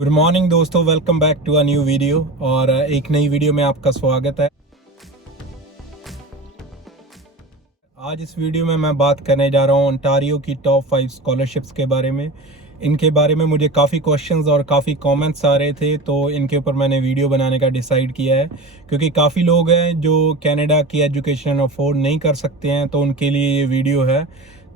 Good morning दोस्तों, welcome back to a new video. और एक नई वीडियो में आपका स्वागत है। आज इस वीडियो में मैं बात करने जा रहा हूँ ओंटारियो की टॉप 5 स्कॉलरशिप्स के बारे में। इनके बारे में मुझे काफ़ी क्वेश्चंस और काफ़ी कमेंट्स आ रहे थे, तो इनके ऊपर मैंने वीडियो बनाने का डिसाइड किया है। क्योंकि काफ़ी लोग हैं जो कनाडा की एजुकेशन अफोर्ड नहीं कर सकते हैं, तो उनके लिए ये वीडियो है।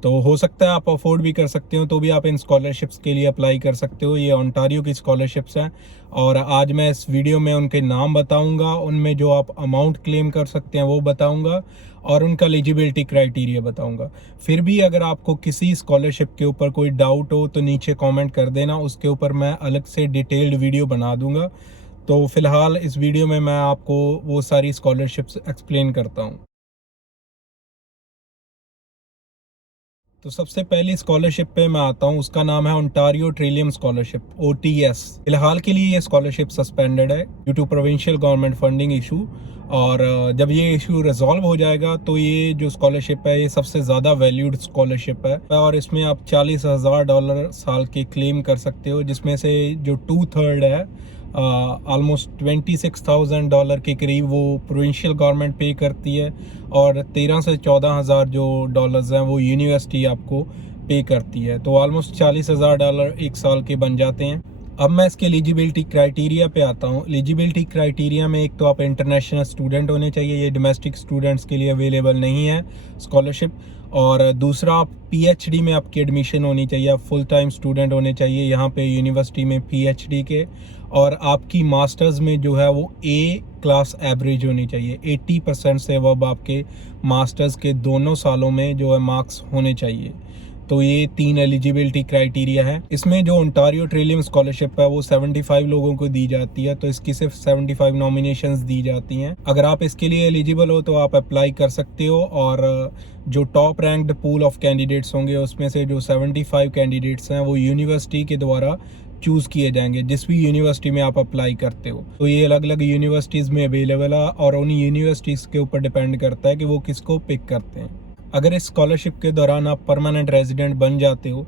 तो हो सकता है आप अफोर्ड भी कर सकते हो, तो भी आप इन स्कॉलरशिप्स के लिए अप्लाई कर सकते हो। ये ओंटारियो की स्कॉलरशिप्स हैं और आज मैं इस वीडियो में उनके नाम बताऊंगा, उनमें जो आप अमाउंट क्लेम कर सकते हैं वो बताऊंगा और उनका एलिजिबिलिटी क्राइटेरिया बताऊंगा। फिर भी अगर आपको किसी स्कॉलरशिप के ऊपर कोई डाउट हो तो नीचे कमेंट कर देना, उसके ऊपर मैं अलग से डिटेल्ड वीडियो बना दूंगा। तो फिलहाल इस वीडियो में मैं आपको वो सारी स्कॉलरशिप्स एक्सप्लेन करता हूँ। तो सबसे पहली स्कॉलरशिप पे मैं आता हूँ, उसका नाम है ओंटारियो ट्रिलियम स्कॉलरशिप, OTS। फिलहाल के लिए ये स्कॉलरशिप सस्पेंडेड है due to provincial government funding issue. और जब ये इशू रिजॉल्व हो जाएगा तो ये जो स्कॉलरशिप है ये सबसे ज़्यादा वैल्यूड स्कॉलरशिप है और इसमें आप $40,000 साल के क्लेम कर सकते हो, जिसमें से जो 2/3 है ऑलमोस्ट $26,000 के करीब वो प्रोविंशियल गवर्नमेंट पे करती है और 13 से 14,000 जो डॉलर्स हैं वो यूनिवर्सिटी आपको पे करती है। तो ऑलमोस्ट $40,000 एक साल के बन जाते हैं। अब मैं इसके एलिजिबिलिटी क्राइटेरिया पे आता हूँ। एलिजिबिलिटी क्राइटेरिया में एक तो आप इंटरनेशनल स्टूडेंट होने चाहिए, ये डोमेस्टिक स्टूडेंट्स के लिए अवेलेबल नहीं है स्कॉलरशिप। और दूसरा, आप PhD में आपकी एडमिशन होनी चाहिए, आप फुल टाइम स्टूडेंट होने चाहिए यहाँ पे यूनिवर्सिटी में PhD के। और आपकी मास्टर्स में जो है वो A क्लास एवरेज होनी चाहिए, 80% से अब आपके मास्टर्स के दोनों सालों में जो है मार्क्स होने चाहिए। तो ये 3 एलिजिबिलिटी क्राइटेरिया है। इसमें जो ओंटारियो ट्रिलियम स्कॉलरशिप है वो 75 लोगों को दी जाती है, तो इसकी सिर्फ 75 नॉमिनेशंस दी जाती हैं। अगर आप इसके लिए एलिजिबल हो तो आप अप्लाई कर सकते हो। और जो top ranked pool of candidates होंगे उसमें से जो 75 कैंडिडेट्स हैं वो यूनिवर्सिटी के द्वारा चूज़ किए जाएंगे, जिस भी यूनिवर्सिटी में आप अप्लाई करते हो। तो ये अलग अलग यूनिवर्सिटीज़ में अवेलेबल है और उन यूनिवर्सिटीज़ के ऊपर डिपेंड करता है कि वो किसको पिक करते हैं। अगर इस स्कॉलरशिप के दौरान आप परमानेंट रेजिडेंट बन जाते हो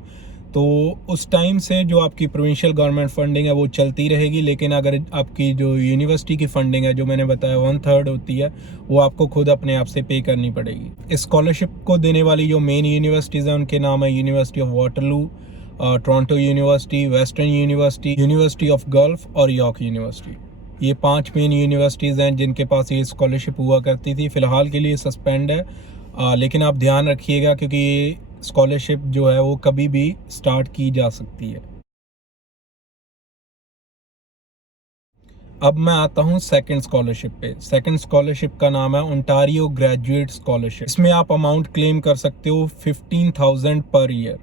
तो उस टाइम से जो आपकी प्रोविंशियल गवर्नमेंट फंडिंग है वो चलती रहेगी, लेकिन अगर आपकी जो यूनिवर्सिटी की फंडिंग है, जो मैंने बताया 1/3 होती है, वो आपको खुद अपने आप से पे करनी पड़ेगी। इस स्कॉलरशिप को देने वाली जो मेन यूनिवर्सिटीज़ हैं उनके नाम है university of Waterloo, Toronto university, western university, university of gulf और यॉर्क यूनिवर्सिटी। ये 5 मेन यूनिवर्सिटीज़ हैं जिनके पास ये स्कॉलरशिप हुआ करती थी। फ़िलहाल के लिए सस्पेंड है, लेकिन आप ध्यान रखिएगा क्योंकि ये स्कॉलरशिप जो है वो कभी भी स्टार्ट की जा सकती है। अब मैं आता हूँ सेकंड स्कॉलरशिप पे। सेकंड स्कॉलरशिप का नाम है ओंटारियो ग्रेजुएट स्कॉलरशिप। इसमें आप अमाउंट क्लेम कर सकते हो 15,000 पर ईयर।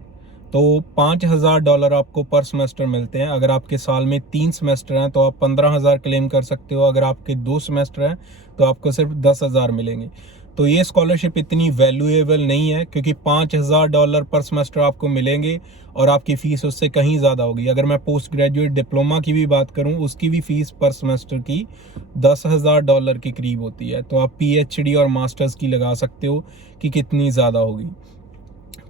तो $5,000 आपको पर सेमेस्टर मिलते हैं। अगर आपके साल में 3 सेमेस्टर हैं तो आप 15,000 क्लेम कर सकते हो। अगर आपके 2 सेमेस्टर हैं तो आपको सिर्फ 10,000 मिलेंगे। तो ये स्कॉलरशिप इतनी वैल्यूएबल नहीं है क्योंकि $5,000 पर सेमेस्टर आपको मिलेंगे और आपकी फ़ीस उससे कहीं ज़्यादा होगी। अगर मैं पोस्ट ग्रेजुएट डिप्लोमा की भी बात करूं, उसकी भी फ़ीस पर सेमेस्टर की $10,000 के करीब होती है। तो आप PhD और मास्टर्स की लगा सकते हो कि कितनी ज़्यादा होगी।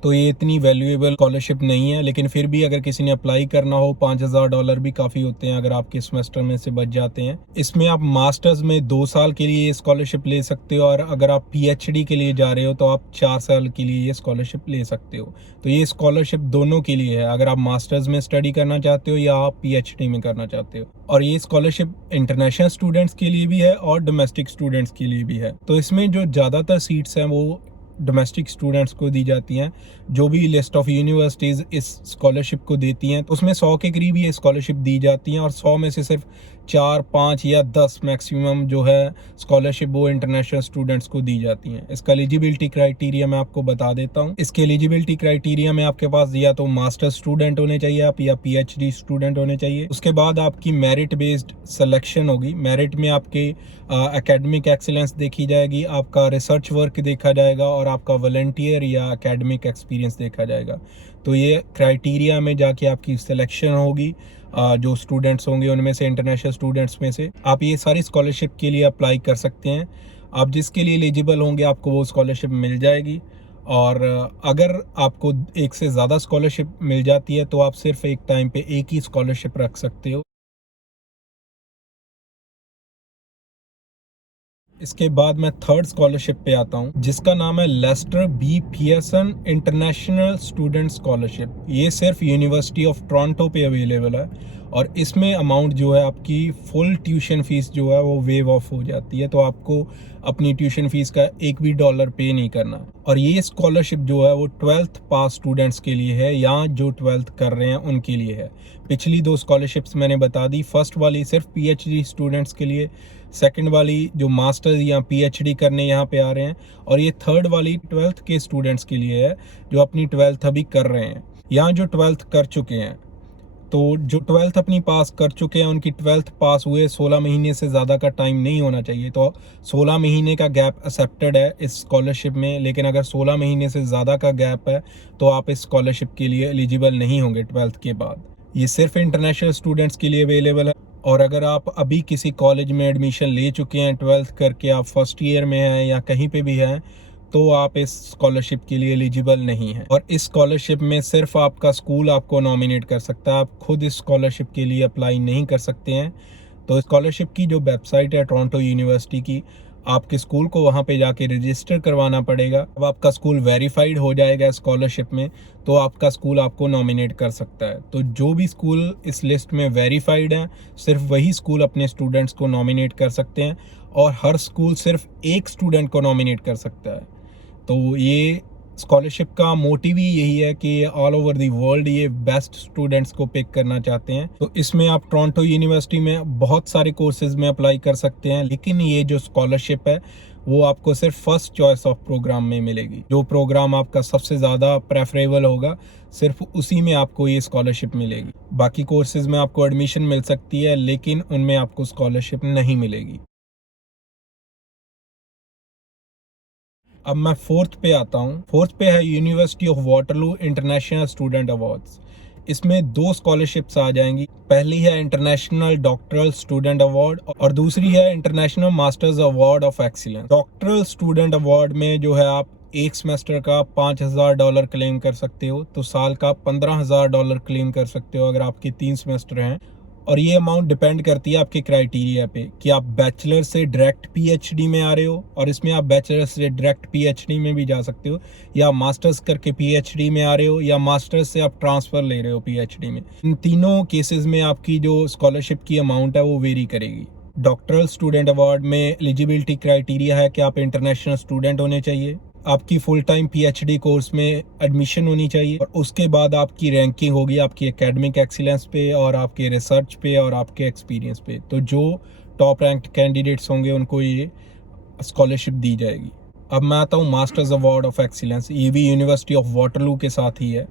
तो ये इतनी वैल्यूएबल स्कॉलरशिप नहीं है, लेकिन फिर भी अगर किसी ने अप्लाई करना हो, $5,000 भी काफ़ी होते हैं अगर आपके सेमेस्टर में से बच जाते हैं। इसमें आप मास्टर्स में 2 साल के लिए स्कॉलरशिप ले सकते हो और अगर आप PhD के लिए जा रहे हो तो आप 4 साल के लिए ये स्कॉलरशिप ले सकते हो। तो ये स्कॉलरशिप दोनों के लिए है, अगर आप मास्टर्स में स्टडी करना चाहते हो या आप PhD में करना चाहते हो। और ये स्कॉलरशिप इंटरनेशनल स्टूडेंट्स के लिए भी है और डोमेस्टिक स्टूडेंट्स के लिए भी है। तो इसमें जो ज़्यादातर सीट्स हैं वो डोमेस्टिक स्टूडेंट्स को दी जाती हैं। जो भी लिस्ट ऑफ यूनिवर्सिटीज़ इस स्कॉलरशिप को देती हैं तो उसमें 100 के करीब ये स्कॉलरशिप दी जाती हैं और 100 में से सिर्फ 4, 5 या 10 मैक्सिमम जो है स्कॉलरशिप वो इंटरनेशनल स्टूडेंट्स को दी जाती हैं। इसका एलिजिबिलिटी क्राइटेरिया मैं आपको बता देता हूँ। इसके एलिजिबिलिटी क्राइटेरिया में आपके पास या तो मास्टर स्टूडेंट होने चाहिए आप या PhD स्टूडेंट होने चाहिए। उसके बाद आपकी मेरिट बेस्ड सिलेक्शन होगी। मेरिट में आपके एकेडमिक एक्सीलेंस देखी जाएगी, आपका रिसर्च वर्क देखा जाएगा और आपका वॉलंटियर या एकेडमिक एक्सपीरियंस देखा जाएगा। तो ये क्राइटेरिया में जाके आपकी सिलेक्शन होगी। जो स्टूडेंट्स होंगे उनमें से, इंटरनेशनल स्टूडेंट्स में से आप ये सारी स्कॉलरशिप के लिए अप्लाई कर सकते हैं। आप जिसके लिए एलिजिबल होंगे आपको वो स्कॉलरशिप मिल जाएगी। और अगर आपको एक से ज़्यादा स्कॉलरशिप मिल जाती है तो आप सिर्फ एक टाइम पे एक ही स्कॉलरशिप रख सकते हो। इसके बाद मैं थर्ड स्कॉलरशिप पे आता हूँ, जिसका नाम है Lester B Pearson international student scholarship. ये सिर्फ यूनिवर्सिटी ऑफ टोरंटो पे अवेलेबल है और इसमें अमाउंट जो है आपकी फुल ट्यूशन फीस जो है वो वेव ऑफ हो जाती है, तो आपको अपनी ट्यूशन फीस का एक भी डॉलर पे नहीं करना। और ये स्कॉलरशिप जो है वो 12th पास स्टूडेंट्स के लिए है या जो 12th कर रहे हैं उनके लिए है। पिछली दो स्कॉलरशिप्स मैंने बता दी, फर्स्ट वाली सिर्फ पीएचडी स्टूडेंट्स के लिए, सेकंड वाली जो मास्टर्स या पीएचडी करने यहाँ पे आ रहे हैं, और ये थर्ड वाली 12th के स्टूडेंट्स के लिए है जो अपनी 12th अभी कर रहे हैं या जो 12th कर चुके हैं। तो जो 12th अपनी पास कर चुके हैं उनकी 12th पास हुए 16 महीने से ज़्यादा का टाइम नहीं होना चाहिए, तो 16 महीने का गैप एक्सेप्टेड है इस स्कॉलरशिप में। लेकिन अगर 16 महीने से ज़्यादा का गैप है तो आप इस स्कॉलरशिप के लिए एलिजिबल नहीं होंगे 12th के बाद। ये सिर्फ इंटरनेशनल स्टूडेंट्स के लिए अवेलेबल है। और अगर आप अभी किसी कॉलेज में एडमिशन ले चुके हैं 12th करके, आप फर्स्ट ईयर में हैं या कहीं पे भी हैं, तो आप इस स्कॉलरशिप के लिए एलिजिबल नहीं है। और इस स्कॉलरशिप में सिर्फ आपका स्कूल आपको नॉमिनेट कर सकता है, आप खुद इस स्कॉलरशिप के लिए अप्लाई नहीं कर सकते हैं। तो स्कॉलरशिप की जो वेबसाइट है टोरंटो यूनिवर्सिटी की, आपके स्कूल को वहाँ पे जाके रजिस्टर करवाना पड़ेगा। अब आपका स्कूल वेरीफाइड हो जाएगा स्कॉलरशिप में, तो आपका स्कूल आपको नॉमिनेट कर सकता है। तो जो भी स्कूल इस लिस्ट में वेरीफाइड हैं, सिर्फ वही स्कूल अपने स्टूडेंट्स को नॉमिनेट कर सकते हैं, और हर स्कूल सिर्फ एक स्टूडेंट को नॉमिनेट कर सकता है। तो ये स्कॉलरशिप का मोटिव ही यही है कि ऑल ओवर दी वर्ल्ड ये बेस्ट स्टूडेंट्स को पिक करना चाहते हैं। तो इसमें आप टोरंटो यूनिवर्सिटी में बहुत सारे कोर्सेज में अप्लाई कर सकते हैं, लेकिन ये जो स्कॉलरशिप है वो आपको सिर्फ फर्स्ट चॉइस ऑफ प्रोग्राम में मिलेगी। जो प्रोग्राम आपका सबसे ज़्यादा प्रेफरेबल होगा, सिर्फ उसी में आपको ये स्कॉलरशिप मिलेगी। बाकी कोर्सेज में आपको एडमिशन मिल सकती है, लेकिन उनमें आपको स्कॉलरशिप नहीं मिलेगी। अब मैं फोर्थ पे आता हूँ। फोर्थ पे है university of Waterloo international student awards. इसमें दो स्कॉलरशिप्स आ जाएंगी। पहली है इंटरनेशनल डॉक्टरल स्टूडेंट अवार्ड और दूसरी है international masters award of excellence. Doctoral student award में जो है आप एक सेमेस्टर का $5,000 क्लेम कर सकते हो, तो साल का $15,000 क्लेम कर सकते हो अगर आपके 3 सेमेस्टर हैं। और ये अमाउंट डिपेंड करती है आपके क्राइटेरिया पे कि आप बैचलर से डायरेक्ट पीएचडी में आ रहे हो, और इसमें आप बैचलर से डायरेक्ट पीएचडी में भी जा सकते हो, या मास्टर्स करके पीएचडी में आ रहे हो, या मास्टर्स से आप ट्रांसफ़र ले रहे हो पीएचडी में। इन तीनों केसेस में आपकी जो स्कॉलरशिप की अमाउंट है वो वेरी करेगी। डॉक्टरल स्टूडेंट अवार्ड में एलिजिबिलिटी क्राइटेरिया है कि आप इंटरनेशनल स्टूडेंट होने चाहिए, आपकी फुल टाइम पीएचडी कोर्स में एडमिशन होनी चाहिए, और उसके बाद आपकी रैंकिंग होगी आपकी एकेडमिक एक्सीलेंस पे और आपके रिसर्च पे और आपके एक्सपीरियंस पे। तो जो टॉप रैंक्ड कैंडिडेट्स होंगे उनको ये स्कॉलरशिप दी जाएगी। अब मैं आता हूँ मास्टर्स अवार्ड ऑफ एक्सीलेंस। ये भी यूनिवर्सिटी ऑफ वाटरलू के साथ ही है।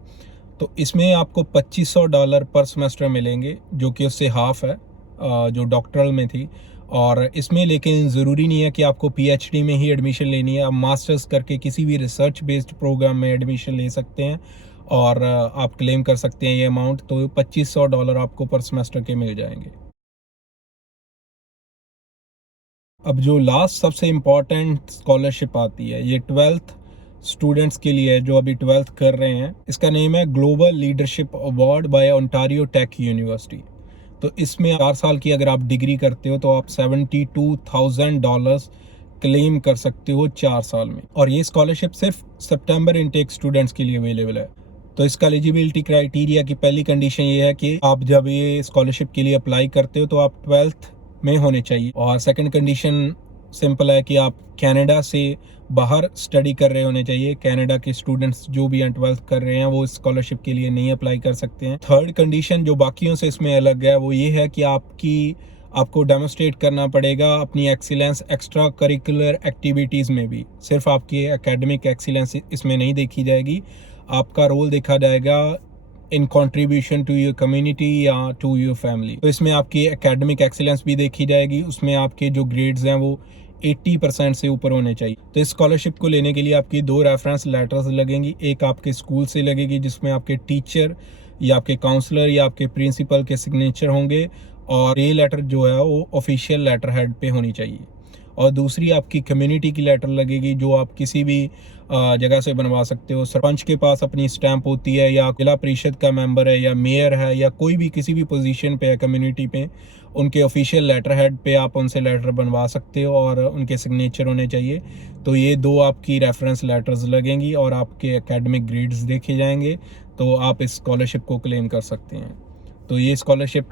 तो इसमें आपको $2,500 पर सेमेस्टर मिलेंगे, जो कि उससे हाफ है जो डॉक्टरल में थी। और इसमें लेकिन ज़रूरी नहीं है कि आपको पीएचडी में ही एडमिशन लेनी है, आप मास्टर्स करके किसी भी रिसर्च बेस्ड प्रोग्राम में एडमिशन ले सकते हैं और आप क्लेम कर सकते हैं ये अमाउंट। तो $2,500 आपको पर सेमेस्टर के मिल जाएंगे। अब जो लास्ट सबसे इम्पॉर्टेंट स्कॉलरशिप आती है, ये 12th स्टूडेंट्स के लिए है जो अभी 12th कर रहे हैं। इसका नेम है Global Leadership Award by Ontario Tech University. तो इसमें 4 साल की अगर आप डिग्री करते हो तो आप $72,000 क्लेम कर सकते हो 4 साल में। और ये स्कॉलरशिप सिर्फ सितंबर इनटेक स्टूडेंट्स के लिए अवेलेबल है। तो इसका एलिजिबिलिटी क्राइटेरिया की पहली कंडीशन ये है कि आप जब ये स्कॉलरशिप के लिए अप्लाई करते हो तो आप 12th में होने चाहिए, और सेकंड कंडीशन सिंपल है कि आप कनाडा से बाहर स्टडी कर रहे होने चाहिए। कनाडा के स्टूडेंट्स जो भी 12th कर रहे हैं वो स्कॉलरशिप के लिए नहीं अप्लाई कर सकते हैं। थर्ड कंडीशन जो बाकियों से इसमें अलग है वो ये है कि आपको डेमोस्ट्रेट करना पड़ेगा अपनी एक्सीलेंस एक्स्ट्रा करिकुलर एक्टिविटीज़ में भी। सिर्फ आपकी एकेडमिक एक्सीलेंस इसमें नहीं देखी जाएगी, आपका रोल देखा जाएगा in contribution to your community या टू योर फैमिली। तो इसमें आपकी एकेडमिक एक्सीलेंस भी देखी जाएगी, उसमें आपके जो ग्रेड्स हैं वो 80% से ऊपर होने चाहिए। तो इस स्कॉलरशिप को लेने के लिए आपकी 2 रेफरेंस लेटर्स लगेंगी। एक आपके स्कूल से लगेगी जिसमें आपके टीचर या आपके काउंसलर या आपके प्रिंसिपल के सिग्नेचर होंगे, और ये लेटर जो है वो ऑफिशियल लेटर हेड पे होनी चाहिए। और दूसरी आपकी कम्युनिटी की लेटर लगेगी, जो आप किसी भी जगह से बनवा सकते हो। सरपंच के पास अपनी स्टैंप होती है, या जिला परिषद का मेंबर है, या मेयर है, या कोई भी किसी भी पोजीशन पे है कम्युनिटी पे, उनके ऑफिशियल लेटर हेड पे आप उनसे लेटर बनवा सकते हो और उनके सिग्नेचर होने चाहिए। तो ये 2 आपकी रेफरेंस लेटर्स लगेंगी और आपके एकेडमिक ग्रेड्स देखे जाएंगे, तो आप इस स्कॉलरशिप को क्लेम कर सकते हैं। तो ये स्कॉलरशिप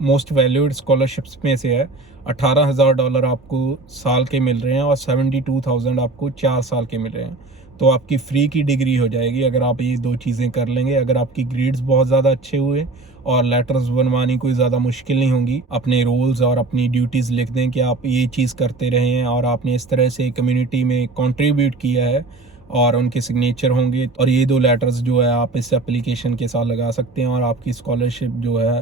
मोस्ट वैल्यूड स्कॉलरशिप्स में से है। $18,000 आपको साल के मिल रहे हैं और 72,000 आपको 4 साल के मिल रहे हैं। तो आपकी फ्री की डिग्री हो जाएगी अगर आप ये 2 चीज़ें कर लेंगे। अगर आपकी ग्रेड्स बहुत ज़्यादा अच्छे हुए और लेटर्स बनवानी कोई ज़्यादा मुश्किल नहीं होंगी, अपने रोल्स और अपनी ड्यूटीज़ लिख दें कि आप ये चीज़ करते रहे हैं और आपने इस तरह से कम्युनिटी में कंट्रीब्यूट किया है, और उनके सिग्नेचर होंगे, और ये 2 लेटर्स जो है आप इस एप्लीकेशन के साथ लगा सकते हैं, और आपकी स्कॉलरशिप जो है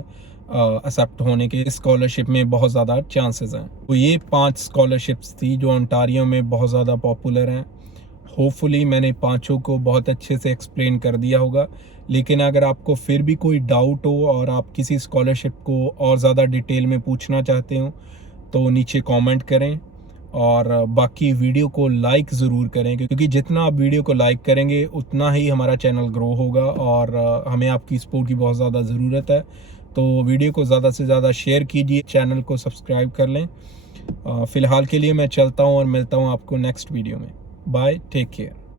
एक्सेप्ट होने के स्कॉलरशिप में बहुत ज़्यादा चांसेस हैं। तो ये 5 स्कॉलरशिप्स थी जो ओंटारियो में बहुत ज़्यादा पॉपुलर हैं। होपफुली मैंने पांचों को बहुत अच्छे से एक्सप्लेन कर दिया होगा, लेकिन अगर आपको फिर भी कोई डाउट हो और आप किसी स्कॉलरशिप को और ज़्यादा डिटेल में पूछना चाहते हो तो नीचे कमेंट करें, और बाकी वीडियो को लाइक ज़रूर करें, क्योंकि जितना आप वीडियो को लाइक करेंगे उतना ही हमारा चैनल ग्रो होगा, और हमें आपकी सपोर्ट की बहुत ज़्यादा ज़रूरत है। तो वीडियो को ज़्यादा से ज़्यादा शेयर कीजिए, चैनल को सब्सक्राइब कर लें। फ़िलहाल के लिए मैं चलता हूँ और मिलता हूँ आपको नेक्स्ट वीडियो में। Bye, take care.